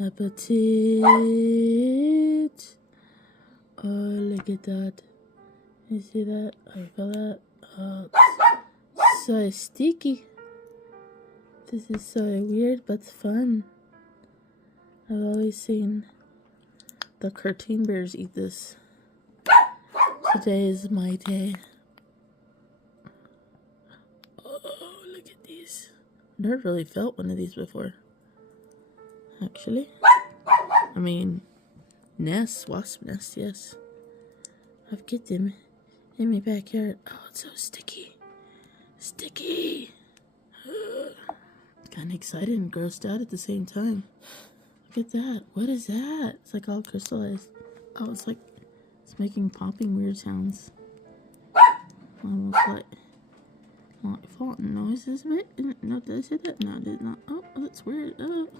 Appetite. Oh, look at that. You see that? I feel that. Oh, it's so sticky. This is so weird but fun. I've always seen the cartoon bears eat this. Today is my day. Oh, look at these. I've never really felt one of these before. Actually. I mean, nests, wasp nests, yes. I've get them in my backyard. Oh, it's so sticky. Sticky. Kind of excited and grossed out at the same time. Look at that. What is that? It's like all crystallized. Oh, it's like it's making popping weird sounds. Almost like fountain noises. No, did I say that? No, I did not. Oh, that's weird. Oh.